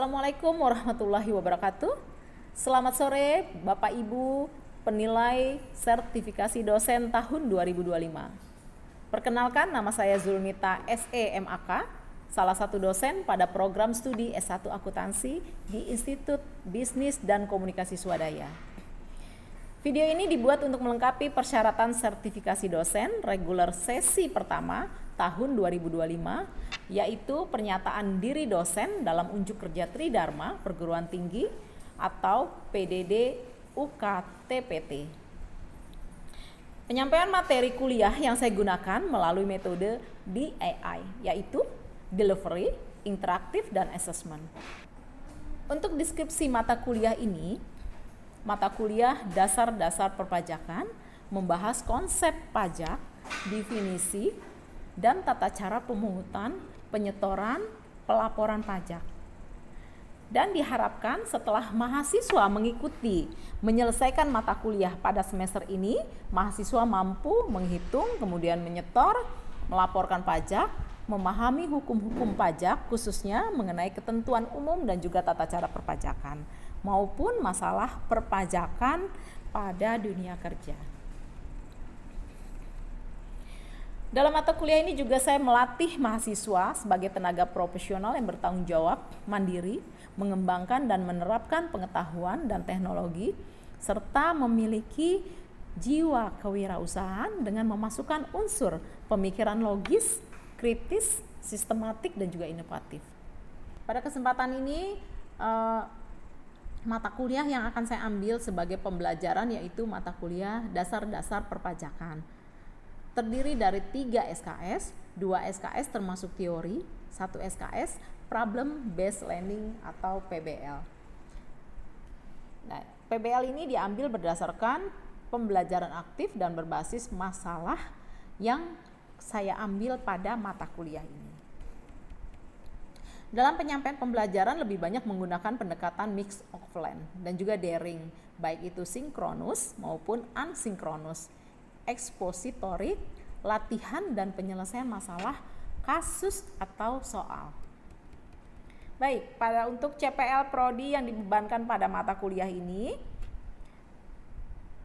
Assalamualaikum warahmatullahi wabarakatuh. Selamat sore Bapak Ibu penilai sertifikasi dosen tahun 2025. Perkenalkan, nama saya Zulmita SEMAK, salah satu dosen pada program studi S1 Akuntansi di Institut Bisnis dan Komunikasi Swadaya. Video ini dibuat untuk melengkapi persyaratan sertifikasi dosen reguler sesi pertama tahun 2025, yaitu pernyataan diri dosen dalam unjuk kerja Tridharma Perguruan Tinggi atau PDD UKTPT. Penyampaian materi kuliah yang saya gunakan melalui metode DAI, yaitu Delivery, Interaktif, dan Assessment. Untuk deskripsi mata kuliah ini, mata kuliah Dasar-Dasar Perpajakan membahas konsep pajak, definisi, dan tata cara pemungutan, penyetoran, pelaporan pajak. Dan diharapkan setelah mahasiswa mengikuti menyelesaikan mata kuliah pada semester ini, mahasiswa mampu menghitung, kemudian menyetor, melaporkan pajak, memahami hukum-hukum pajak khususnya mengenai ketentuan umum dan juga tata cara perpajakan, maupun masalah perpajakan pada dunia kerja. Dalam mata kuliah ini juga saya melatih mahasiswa sebagai tenaga profesional yang bertanggung jawab, mandiri, mengembangkan dan menerapkan pengetahuan dan teknologi, serta memiliki jiwa kewirausahaan dengan memasukkan unsur pemikiran logis, kritis, sistematik, dan juga inovatif. Pada kesempatan ini, mata kuliah yang akan saya ambil sebagai pembelajaran yaitu mata kuliah Dasar-Dasar Perpajakan. Terdiri dari 3 SKS, 2 SKS termasuk teori, 1 SKS Problem Based Learning atau PBL. Nah, PBL ini diambil berdasarkan pembelajaran aktif dan berbasis masalah yang saya ambil pada mata kuliah ini. Dalam penyampaian pembelajaran lebih banyak menggunakan pendekatan mix offline dan juga daring, baik itu sinkronus maupun asinkronus, ekspositorik, latihan dan penyelesaian masalah, kasus atau soal. Baik, untuk CPL Prodi yang dibebankan pada mata kuliah ini,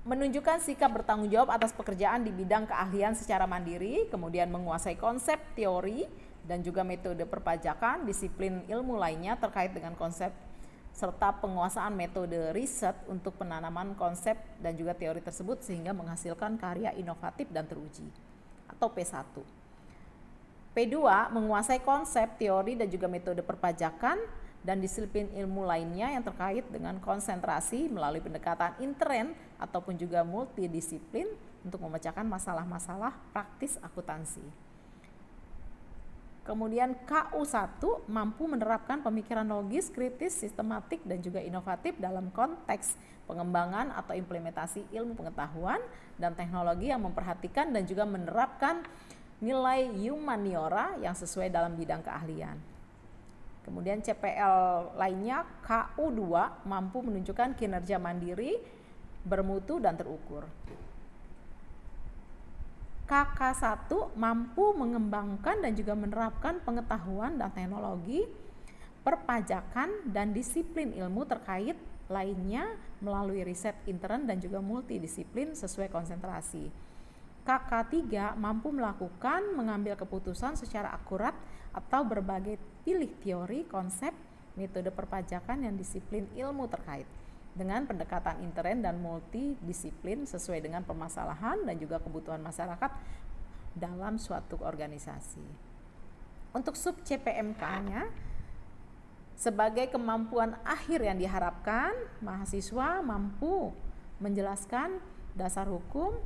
menunjukkan sikap bertanggung jawab atas pekerjaan di bidang keahlian secara mandiri, kemudian menguasai konsep teori dan juga metode perpajakan, disiplin ilmu lainnya terkait dengan konsep serta penguasaan metode riset untuk penanaman konsep dan juga teori tersebut sehingga menghasilkan karya inovatif dan teruji atau P1. P2, menguasai konsep, teori, dan juga metode perpajakan dan disiplin ilmu lainnya yang terkait dengan konsentrasi melalui pendekatan intern ataupun juga multidisiplin untuk memecahkan masalah-masalah praktis akuntansi. Kemudian KU1 mampu menerapkan pemikiran logis, kritis, sistematik, dan juga inovatif dalam konteks pengembangan atau implementasi ilmu pengetahuan dan teknologi yang memperhatikan dan juga menerapkan nilai humaniora yang sesuai dalam bidang keahlian. Kemudian CPL lainnya KU2 mampu menunjukkan kinerja mandiri, bermutu, dan terukur. KK1 mampu mengembangkan dan juga menerapkan pengetahuan dan teknologi, perpajakan, dan disiplin ilmu terkait lainnya melalui riset intern dan juga multidisiplin sesuai konsentrasi. KK3 mampu melakukan mengambil keputusan secara akurat atau berbagai pilih teori, konsep, metode perpajakan yang disiplin ilmu terkait dengan pendekatan intern dan multidisiplin sesuai dengan permasalahan dan juga kebutuhan masyarakat dalam suatu organisasi. Untuk sub CPMK-nya, sebagai kemampuan akhir yang diharapkan, mahasiswa mampu menjelaskan dasar hukum,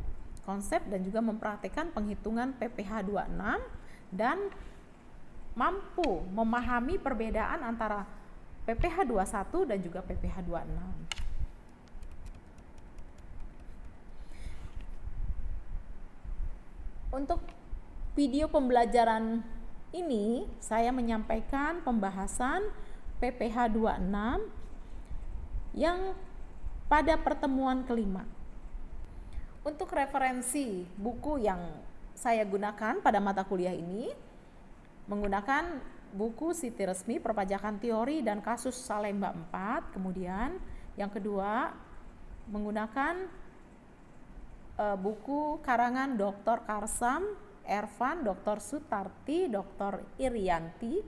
konsep, dan juga mempraktikkan penghitungan PPh 26 dan mampu memahami perbedaan antara PPh 21 dan juga PPh 26. Untuk video pembelajaran ini saya menyampaikan pembahasan PPh 26 yang pada pertemuan kelima. Untuk referensi buku yang saya gunakan pada mata kuliah ini menggunakan buku Siti Resmi Perpajakan Teori dan Kasus Salemba 4. Kemudian yang kedua menggunakan buku karangan Dr. Karsam, Ervan, Dr. Sutarti, Dr. Irianti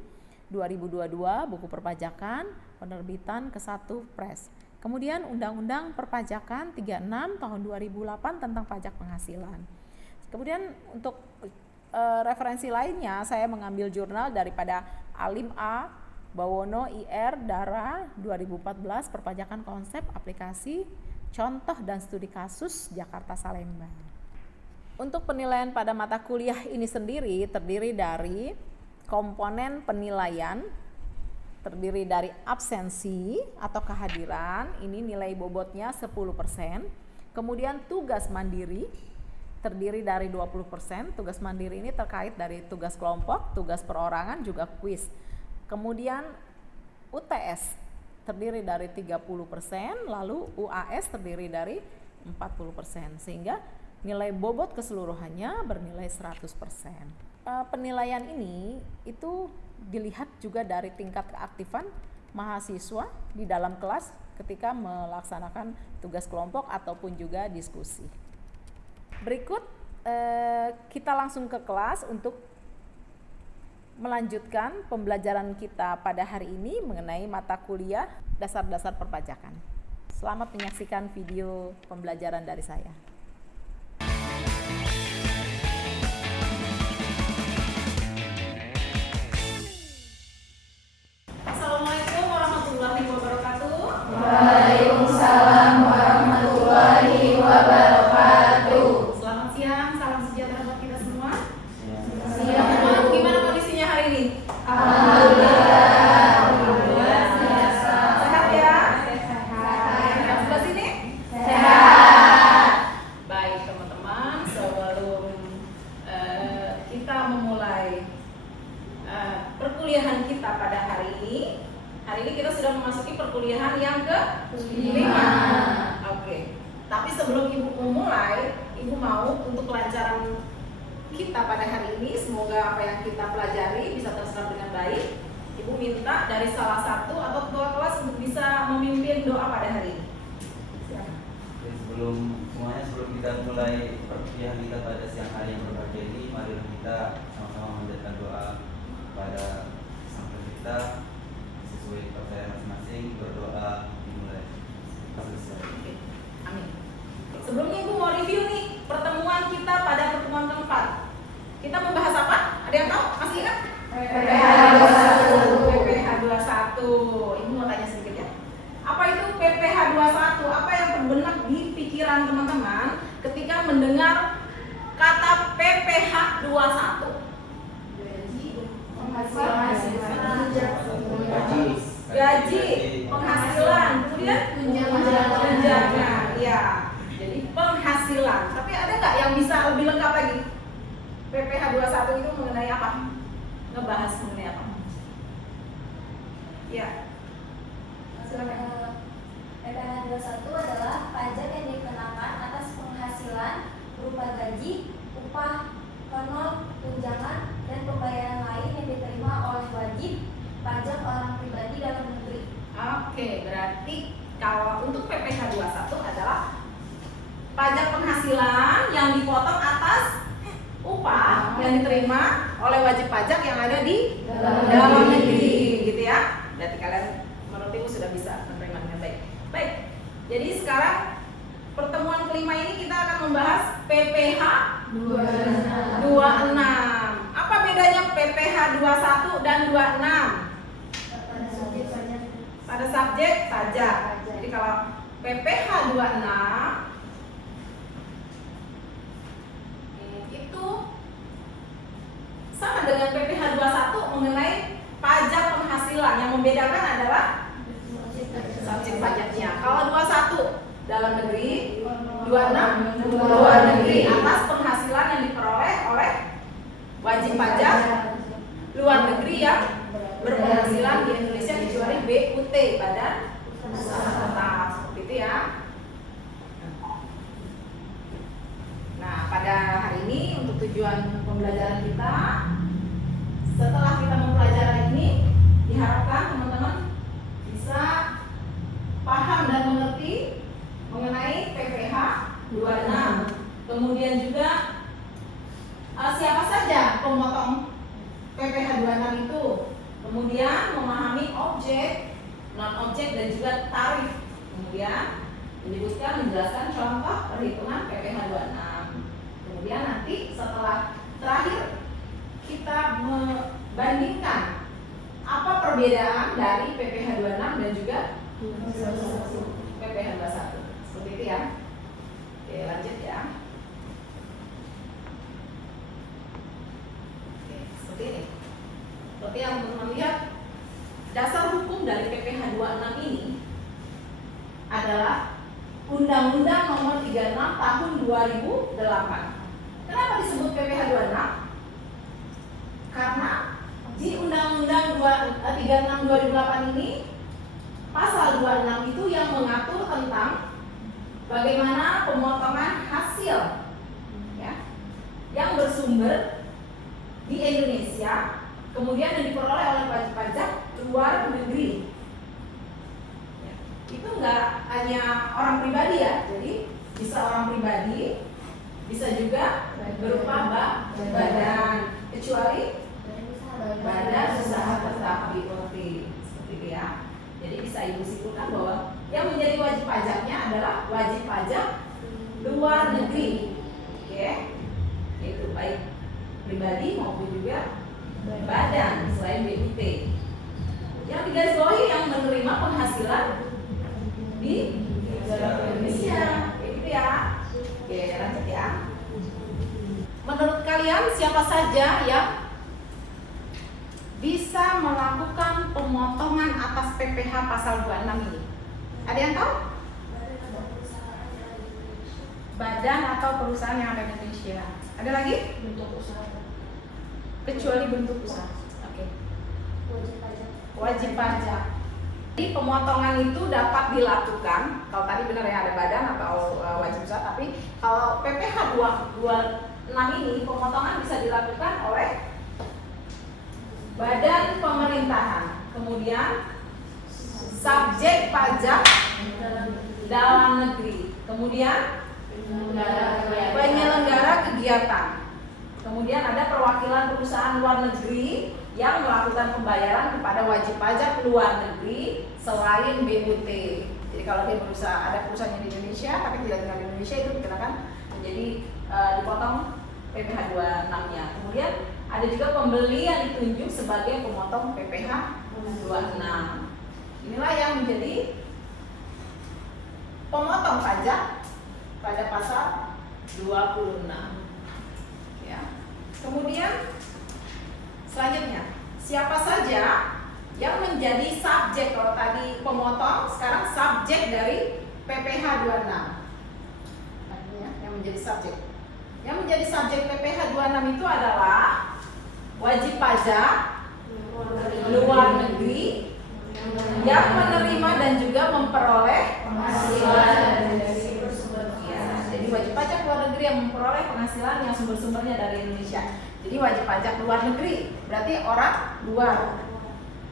2022, buku perpajakan, penerbitan Ke1 Press. Kemudian Undang-Undang Perpajakan 36 tahun 2008 tentang pajak penghasilan. Kemudian untuk referensi lainnya saya mengambil jurnal daripada Alim A, Bawono IR, Dara 2014, Perpajakan Konsep, Aplikasi, Contoh dan Studi Kasus Jakarta Salemba. Untuk penilaian pada mata kuliah ini sendiri terdiri dari komponen penilaian, terdiri dari absensi atau kehadiran, ini nilai bobotnya 10%. Kemudian tugas mandiri terdiri dari 20%. Tugas mandiri ini terkait dari tugas kelompok, tugas perorangan, juga kuis. Kemudian UTS terdiri dari 30%, lalu UAS terdiri dari 40%, sehingga nilai bobot keseluruhannya bernilai 100%. Penilaian ini itu dilihat juga dari tingkat keaktifan mahasiswa di dalam kelas ketika melaksanakan tugas kelompok ataupun juga diskusi. Berikut kita langsung ke kelas untuk melanjutkan pembelajaran kita pada hari ini mengenai mata kuliah dasar-dasar perpajakan. Selamat menyaksikan video pembelajaran dari saya. Assalamualaikum warahmatullahi wabarakatuh. Waalaikumsalam warahmatullahi wabarakatuh. Selamat siang, salam sejahtera buat kita semua. Siang. Gimana kondisinya hari ini? Alhamdulillah. Sehat ya? Sehat. Yang sebelah sini? Sehat. Baik teman-teman, sebelum kita memulai perkuliahan kita pada hari ini kita sudah memasuki perkuliahan yang ke-5. Oke. Tapi sebelum Ibu memulai, Ibu mau untuk kelancaran kita pada hari ini, semoga apa yang kita pelajari bisa terserap dengan baik. Ibu minta dari salah satu atau ketua kelas untuk bisa memimpin doa pada hari ini. Silakan. Sebelum kita mulai perkuliahan kita pada siang hari yang berbahagia ini, mari kita sama-sama menjadikan doa pada sang pencipta sesuai kepercayaan masing-masing. Berdoa dimulai. Oke. Amin. Sebelumnya Ibu mau review nih pertemuan kita pada pertemuan keempat. Kita membahas apa? Ada yang tahu? Masih ingat? PPH 21. PPH 21. Ibu mau tanya sedikit ya. Apa itu PPH 21? Apa yang terbenak di pikiran teman-teman ketika mendengar kata PPH 21? Gaji, penghasilan, kemudian tunjangan. Ya. Jadi penghasilan. Tapi ada nggak yang bisa lebih lengkap lagi? PPH 21 itu mengenai apa? Ngebahas mengenai apa? Ya. PPH 21 adalah pajak yang dikenakan atas penghasilan berupa gaji, upah, honor, tunjangan, dan pembayaran lain yang diterima oleh wajib pajak orang pribadi dalam negeri. Oke, berarti kalau untuk PPH 21 adalah pajak penghasilan yang dipotong atas upah yang diterima oleh wajib pajak yang ada di dalam negeri, gitu ya. Berarti kalian menurut Ibu sudah bisa menerima dengan baik. Baik. Jadi sekarang pertemuan kelima ini kita akan membahas PPH 26. Apa bedanya PPH 21 dan 26? Pada subjek pajak. Jadi kalau PPH 26 itu sama dengan PPH 21 mengenai pajak penghasilan. Yang membedakan adalah subjek pajaknya. Kalau 21 dalam negeri, 26 luar negeri, atas penghasilan yang diperoleh oleh wajib pajak luar negeri yang berpenghasilan di Indonesia kecuali BUT, Badan Usaha Tetap, seperti itu ya. Nah, pada hari ini untuk tujuan pembelajaran kita, setelah kita mempelajari ini, diharapkan teman-teman bisa paham dan mengerti mengenai PPh 26. Kemudian juga siapa saja pemotong PPh 26 itu. Kemudian memahami objek, non-objek dan juga tarif. Kemudian menyebutkan, menjelaskan contoh perhitungan PPh 26. Kemudian nanti setelah terakhir kita membandingkan apa perbedaan dari PPh 26 dan juga PPh 21. Seperti itu ya. Oke, lanjut ya. Oke, seperti ini. Seperti yang teman-teman lihat, dasar hukum dari PPh 26 ini adalah Undang-Undang Nomor 36 Tahun 2008. Kenapa disebut PPh 26? Karena di Undang-Undang 36 2008 ini pasal 26 itu yang mengatur tentang bagaimana pemotongan hasil ya, yang bersumber di Indonesia kemudian yang diperoleh oleh wajib pajak luar negeri. Ya, itu enggak hanya orang pribadi ya, jadi bisa orang pribadi, bisa juga berupa badan, kecuali badan usaha tetap seperti itu ya. Jadi bisa ibu simpulkan bahwa yang menjadi wajib pajaknya adalah wajib pajak luar negeri, oke? Itu baik pribadi maupun juga badan selain BUT. Yang digarisbawahi yang menerima penghasilan di Indonesia, itu ya. Oke, lanjut ya. Menurut kalian siapa saja yang bisa melakukan pemotongan atas PPh pasal 26 ini? Ada yang tahu? Badan atau perusahaan yang ada di Indonesia. Ada lagi? Bentuk usaha. Kecuali bentuk usaha. Oke. Wajib pajak. Wajib pajak. Jadi pemotongan itu dapat dilakukan. Kalau tadi benar ya ada badan atau wajib usaha, tapi kalau PPh 26 ini pemotongan bisa dilakukan oleh badan pemerintahan, kemudian subjek pajak dalam negeri, kemudian penyelenggara kegiatan, kemudian ada perwakilan perusahaan luar negeri yang melakukan pembayaran kepada wajib pajak luar negeri selain BUT. Jadi kalau dia ada perusahaan di Indonesia tapi tidak tinggal di Indonesia, itu dikenakan menjadi dipotong PPh 26-nya. Kemudian ada juga pembeli yang ditunjuk sebagai pemotong PPh 26. Inilah yang menjadi pemotong pajak pada pasal 26. Ya. Kemudian selanjutnya, siapa saja yang menjadi subjek? Kalau tadi pemotong, sekarang subjek dari PPh 26. Artinya yang menjadi subjek. Yang menjadi subjek PPh 26 itu adalah wajib pajak luar negeri yang menerima dan juga memperoleh penghasilan dari sumber. Ya, jadi wajib pajak luar negeri yang memperoleh penghasilan yang sumber-sumbernya dari Indonesia. Jadi wajib pajak luar negeri berarti orang luar.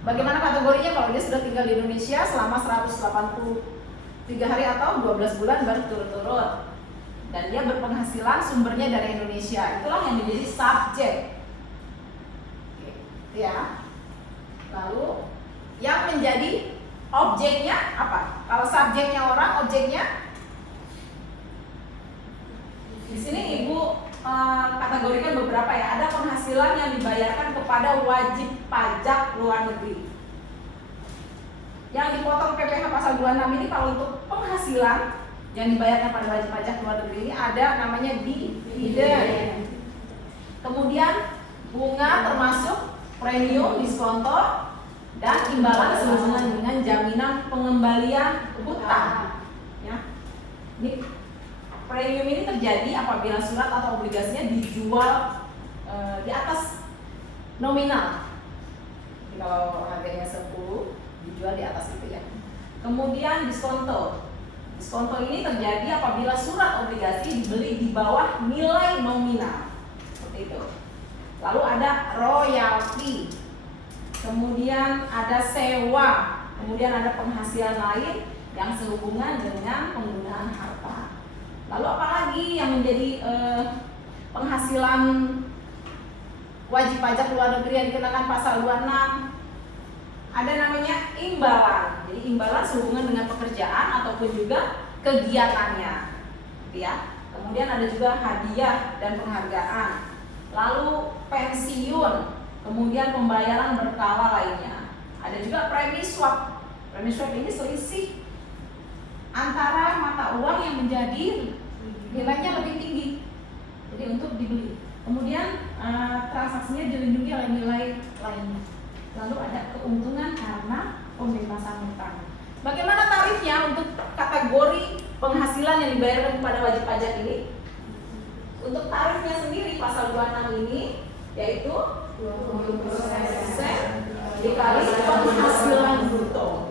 Bagaimana kategorinya? Kalau dia sudah tinggal di Indonesia selama 183 hari atau 12 bulan berturut-turut dan dia berpenghasilan sumbernya dari Indonesia, itulah yang menjadi subjek. Ya. Lalu yang menjadi objeknya apa? Kalau subjeknya orang, objeknya di sini ibu kategorikan beberapa ya. Ada penghasilan yang dibayarkan kepada wajib pajak luar negeri. Yang dipotong PPh pasal 26 ini kalau untuk penghasilan yang dibayarkan pada wajib pajak luar negeri ini ada namanya dividen. Kemudian bunga termasuk premium, diskonto, dan imbalan sehubungan dengan jaminan pengembalian hutang. Ya. Ini premium ini terjadi apabila surat atau obligasinya dijual di atas nominal. Jadi kalau harganya 10 dijual di atas itu ya. Kemudian diskonto. Diskonto ini terjadi apabila surat obligasi dibeli di bawah nilai nominal. Seperti itu. Lalu ada royalti, kemudian ada sewa, kemudian ada penghasilan lain yang sehubungan dengan penggunaan harta. Lalu apalagi yang menjadi penghasilan wajib pajak luar negeri yang dikenakan pasal 26? Ada namanya imbalan. Jadi imbalan sehubungan dengan pekerjaan ataupun juga kegiatannya, ya. Kemudian ada juga hadiah dan penghargaan. Lalu pensiun, kemudian pembayaran berkala lainnya. Ada juga premi swap. Premi swap ini selisih antara mata uang yang menjadi nilainya lebih tinggi, jadi untuk dibeli. Kemudian transaksinya dilindungi oleh nilai lainnya. Lalu ada keuntungan karena pembebasan hutang. Bagaimana tarifnya untuk kategori penghasilan yang dibayarkan kepada wajib pajak ini? Untuk tarifnya sendiri pasal 26 ini yaitu 20% dikali penghasilan bruto.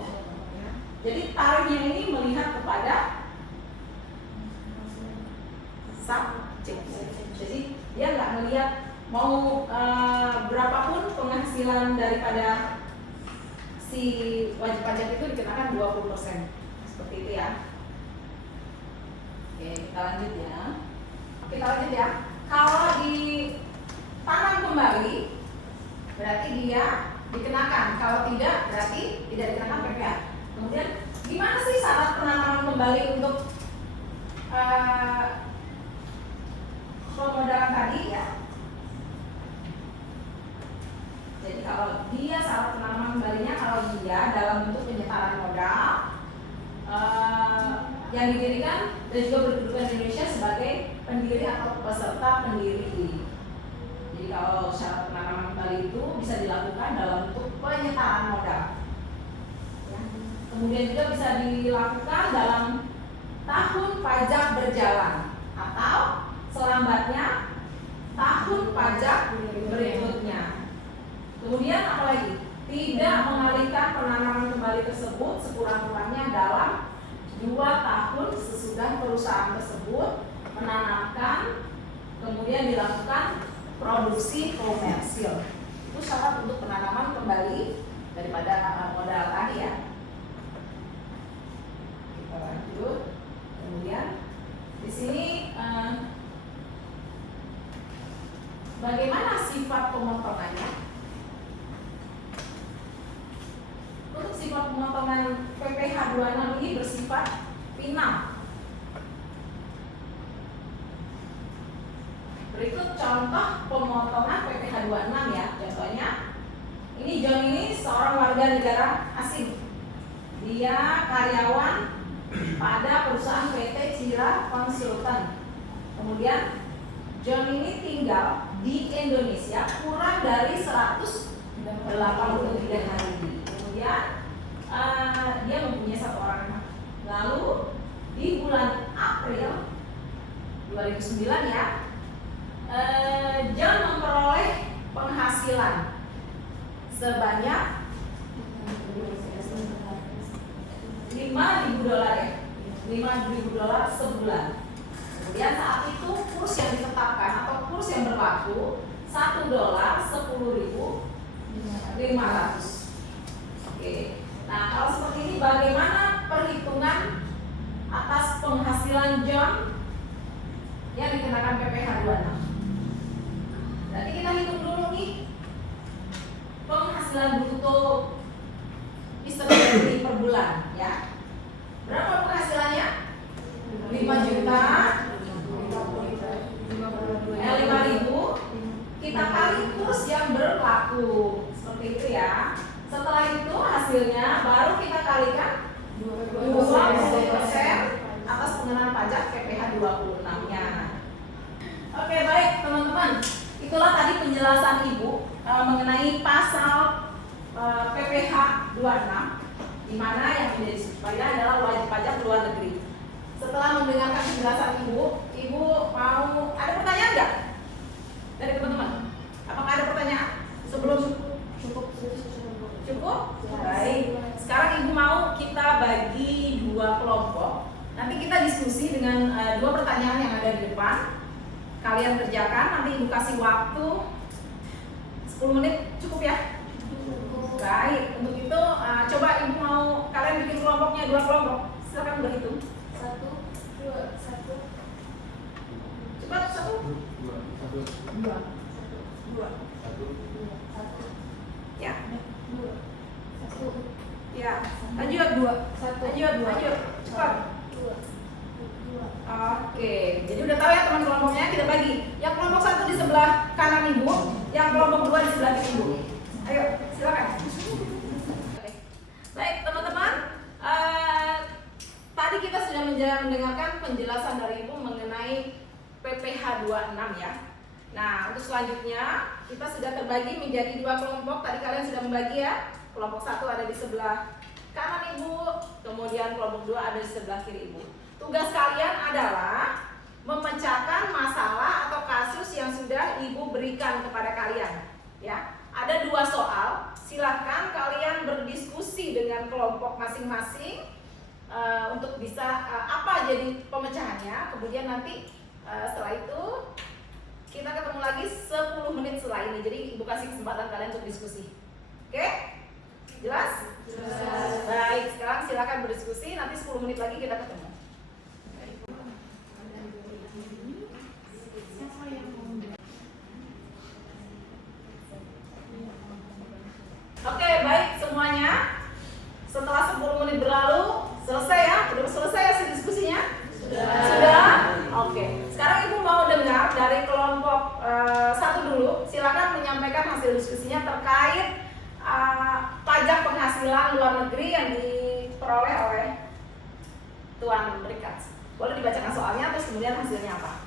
Jadi tarifnya ini melihat kepada subjek. Jadi dia nggak melihat mau berapapun penghasilan daripada si wajib pajak itu dikenakan 20%. Seperti itu ya. Oke, kita lanjut ya. Kalau ditanam kembali berarti dia dikenakan. Kalau tidak berarti tidak dikenakan PPh. Kemudian gimana sih syarat penanaman kembali untuk pemodalan tadi ya? Jadi kalau dia syarat penanaman kembalinya kalau dia dalam bentuk penyetaran modal yang didirikan dan juga berkedudukan di Indonesia sebagai pendiri atau peserta pendiri. Jadi kalau syarat penanaman kembali itu bisa dilakukan dalam bentuk penyetaran modal. Ya. Kemudian juga bisa dilakukan dalam tahun pajak berjalan atau selambatnya tahun pajak berikutnya. Kemudian apalagi? Tidak mengalihkan penanaman kembali tersebut sekurang-kurangnya dalam 2 tahun sesudah perusahaan tersebut menanamkan kemudian dilakukan produksi komersil. Itu syarat untuk penanaman kembali daripada modal tadi ya. Kita lanjut. Kemudian di sini bagaimana sifat pemotongannya? Untuk sifat pemotongan PPh 26 ini bersifat final. Berikut contoh pemotongan PPh 26 ya. Contohnya, ini John ini seorang warga negara asing. Dia karyawan pada perusahaan PT Cira Konsultan. Kemudian John ini tinggal di Indonesia kurang dari 183 hari. Kemudian dia mempunyai 1 orang anak. Lalu di bulan April 2009 ya, John memperoleh penghasilan sebanyak $5.000 ya, $5.000 sebulan. Kemudian saat itu kurs yang ditetapkan atau kurs yang berlaku $1 10.500. Oke. Nah, kalau seperti ini bagaimana perhitungan atas penghasilan John yang dikenakan PPh 26? Berarti kita hitung dulu nih penghasilan bruto Mr. Berry per bulan ya. Berapa penghasilannya? 5 juta 5.000 kita kali kurs yang berlaku. Seperti itu ya. Setelah itu hasilnya baru kita kalikan 20% atas pengenaan pajak PPh 26-nya. Oke, baik teman-teman. Itulah tadi penjelasan Ibu mengenai pasal PPh 26 di mana yang menjadi subjeknya adalah wajib pajak luar negeri. Setelah mendengarkan penjelasan Ibu mau ada pertanyaan nggak dari teman-teman? Apakah ada pertanyaan sebelum cukup? Baik. Sekarang Ibu mau kita bagi 2 kelompok. Nanti kita diskusi dengan 2 pertanyaan yang ada di depan. Kalian kerjakan, nanti Ibu kasih waktu 10 menit cukup ya? Baik, untuk itu coba ibu mau kalian bikin kelompoknya 2 kelompok. Silakan udah hitung. 1, 2, 1. Cepat 1, 2, 2. Ya, 2, 1. ya. Lanjut 2, 1. Lanjut, cepat. 2. Oke, jadi udah tahu ya teman kelompoknya, kita bagi. Yang kelompok 1 di sebelah kanan ibu, yang kelompok 2 di sebelah kiri ibu. Ayo, silakan. Oke. Baik teman-teman, tadi kita sudah mendengarkan penjelasan dari ibu mengenai PPH 26 ya. Nah, untuk selanjutnya kita sudah terbagi menjadi 2 kelompok. Tadi kalian sudah membagi ya. Kelompok 1 ada di sebelah kanan ibu, kemudian kelompok 2 ada di sebelah kiri ibu. Tugas kalian adalah memecahkan masalah atau kasus yang sudah ibu berikan kepada kalian. Ya, ada 2 soal. Silahkan kalian berdiskusi dengan kelompok masing-masing untuk bisa apa jadi pemecahannya. Kemudian nanti setelah itu kita ketemu lagi 10 menit setelah ini. Jadi ibu kasih kesempatan kalian untuk diskusi. Oke? Jelas? Jelas. Baik, sekarang silakan berdiskusi. Nanti 10 menit lagi kita ketemu. Oke, baik semuanya. Setelah 10 menit berlalu, selesai ya? Sudah selesai ya diskusinya? Sudah? Oke. Sekarang ibu mau dengar dari kelompok 1 dulu. Silakan menyampaikan hasil diskusinya terkait pajak penghasilan luar negeri yang diperoleh oleh Tuan Rikas. Boleh dibacakan soalnya, terus kemudian hasilnya apa?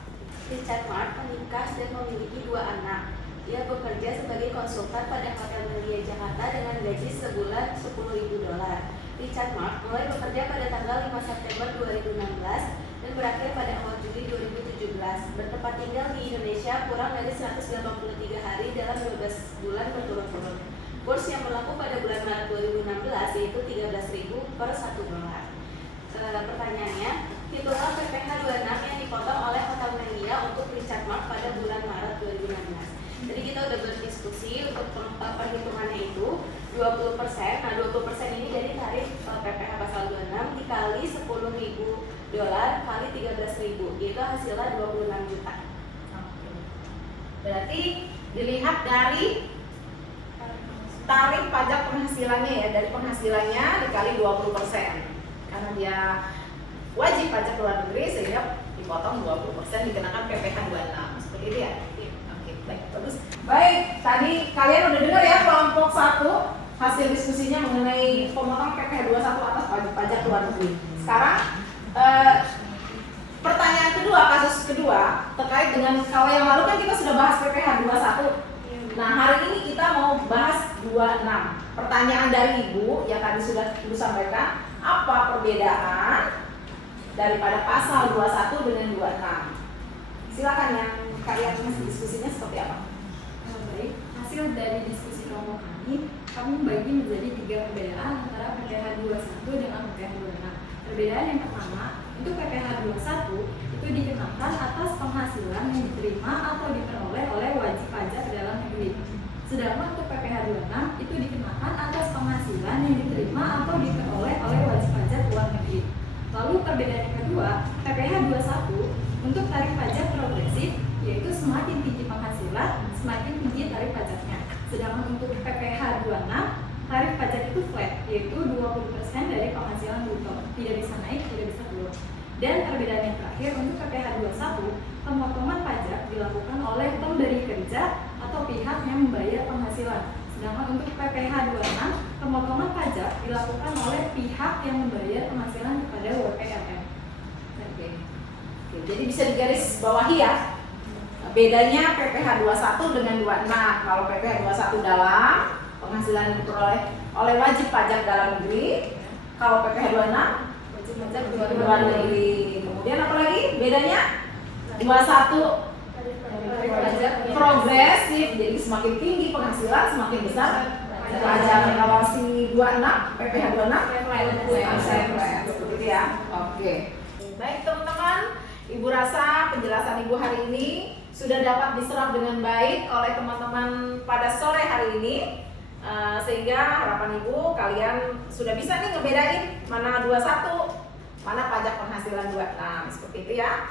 Richard Mark menikah dan memiliki 2 anak. Ia bekerja sebagai konsultan pada Hotel Melia Jakarta dengan gaji sebulan $10.000. Richard Mark mulai bekerja pada tanggal 5 September 2016 dan berakhir pada awal Juli 2017. Bertempat tinggal di Indonesia kurang dari 183 hari dalam 12 bulan berturut-turut. Kurs yang berlaku pada bulan Maret 2016 yaitu 13.000 per $1. Pertanyaannya, hitungan PPH 26 yang dipotong oleh Hotel Melia untuk Richard Mark pada bulan Maret 2016. Jadi kita udah berdiskusi untuk perhitungannya itu 20%. Nah, 20% ini dari tarif PPH pasal 26 dikali $10.000 kali 13.000, yaitu hasilnya 26 juta. Berarti dilihat dari tarif pajak penghasilannya ya, dari penghasilannya dikali 20%. Karena dia wajib pajak luar negeri sehingga dipotong 20% dikenakan PPH 26. Seperti itu ya? Oke, baik, bagus. Baik, tadi kalian udah dengar ya kelompok 1 hasil diskusinya mengenai pemotongan PPH 21 atas pajak luar negeri. Sekarang pertanyaan kedua, kasus kedua terkait dengan, kalau yang lalu kan kita sudah bahas PPH 21. Nah, hari ini kita mau bahas 26. Pertanyaan dari ibu yang tadi sudah ibu sampaikan, apa perbedaan daripada pasal 21 dengan 26? Silakan yang kalian diskusinya seperti apa? Baik, hasil dari diskusi kelompok kami membagi menjadi 3 perbedaan antara PPH 21 dengan PPH 26. Perbedaan yang pertama, untuk PPH 21 itu dikenakan atas penghasilan yang diterima atau diperoleh oleh wajib pajak dalam negeri. Sedangkan untuk PPH 26 itu dikenakan atas penghasilan yang diterima atau diperoleh oleh wajib pajak luar negeri. Lalu perbedaan yang kedua, PPH 21 untuk tarif pajak progresif, yaitu semakin tinggi penghasilan, semakin tinggi tarif pajaknya. Sedangkan untuk PPH 26, tarif pajak itu flat, yaitu 20% dari penghasilan bruto, tidak bisa naik, tidak bisa turun. Dan perbedaan yang terakhir, untuk PPH 21, pemotongan pajak dilakukan oleh pemberi kerja atau pihak yang membayar penghasilan. Sedangkan untuk PPH 26, pemotongan pajak dilakukan oleh pihak yang membayar penghasilan kepada WPLN. Oke, jadi bisa digaris bawahi ya. Bedanya PPH 21 dengan 26. Kalau PPH 21 dalam penghasilan yang diperoleh oleh wajib pajak dalam negeri. Kalau PPH 26 Wajib pajak luar negeri. Kemudian apa lagi bedanya? 21 progresif, jadi semakin tinggi penghasilan semakin besar pajak. Kalau si 26 PPH 26 seperti itu ya. Oke. Baik teman-teman, Ibu rasa penjelasan Ibu hari ini sudah dapat diserap dengan baik oleh teman-teman pada sore hari ini. Sehingga harapan Ibu kalian sudah bisa nih ngebedain mana 21, mana pajak penghasilan 2. Nah, seperti itu ya.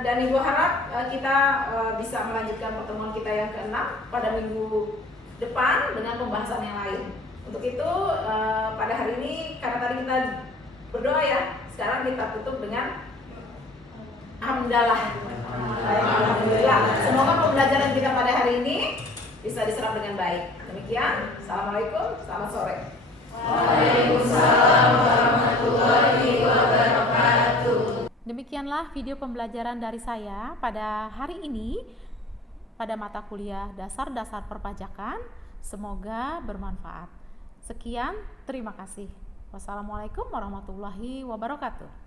Dan Ibu harap kita bisa melanjutkan pertemuan kita yang ke-6 pada minggu depan dengan pembahasan yang lain. Untuk itu pada hari ini karena tadi kita berdoa ya, sekarang kita tutup dengan hamdalah. Alhamdulillah. Semoga pembelajaran kita pada hari ini bisa diserap dengan baik. Demikian, assalamualaikum, selamat sore. Waalaikumsalam warahmatullahi wabarakatuh. Demikianlah video pembelajaran dari saya pada hari ini pada mata kuliah dasar-dasar perpajakan. Semoga bermanfaat. Sekian, terima kasih. Wassalamualaikum warahmatullahi wabarakatuh.